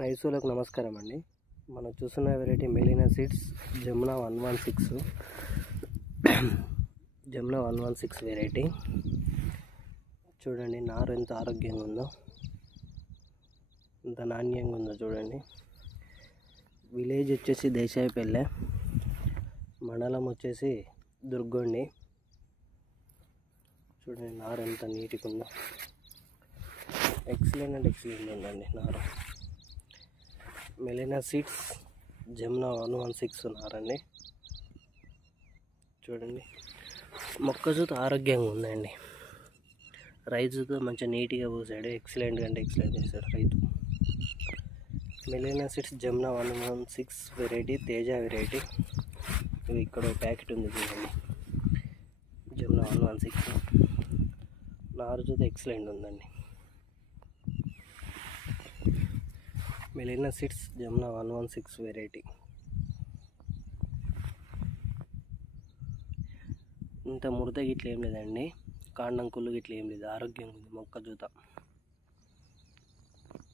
రైతులకు నమస్కారం అండి. మనం చూస్తున్న variety మెలీనా seeds Jamuna 116 Jamuna 116 variety. చూడండి నారు ఎంత ఆరోగ్యంగా ఉందో, ఎంత నాణ్యంగా ఉందో చూడండి. విలేజ్ వచ్చేసి దేశాయిపల్లె, మండలం వచ్చేసి దుర్గొండి. చూడండి నారు ఎంత నీట్గా ఉందో, ఎక్సలెంట్ అంటే ఎక్సలెంట్ ఉందండి నారు. మెలీనా సీడ్స్ జమునా 116 నారండి. చూడండి మొక్కజొన్న ఆరోగ్యంగా ఉందండి. రైతుతో మంచిగా నీట్గా పోసాడు, ఎక్సలెంట్గా అంటే ఎక్సలెంట్ చేశాడు రైతు. మెలీనా seeds Jamuna 116 variety, Teja variety. ఇది ఇక్కడ ప్యాకెట్ ఉంది చూడండి, జమునా 116 నారు చూస్తే ఎక్సలెంట్ ఉందండి. మెలీనా సీడ్స్ జమునా 116 వెరైటీ. ఇంత ముడత గిట్ల ఏం లేదండి, కాండం కుళ్ళు గిట్ల ఏం లేదు, ఆరోగ్యంగా ఉంది మొక్కజొన్న.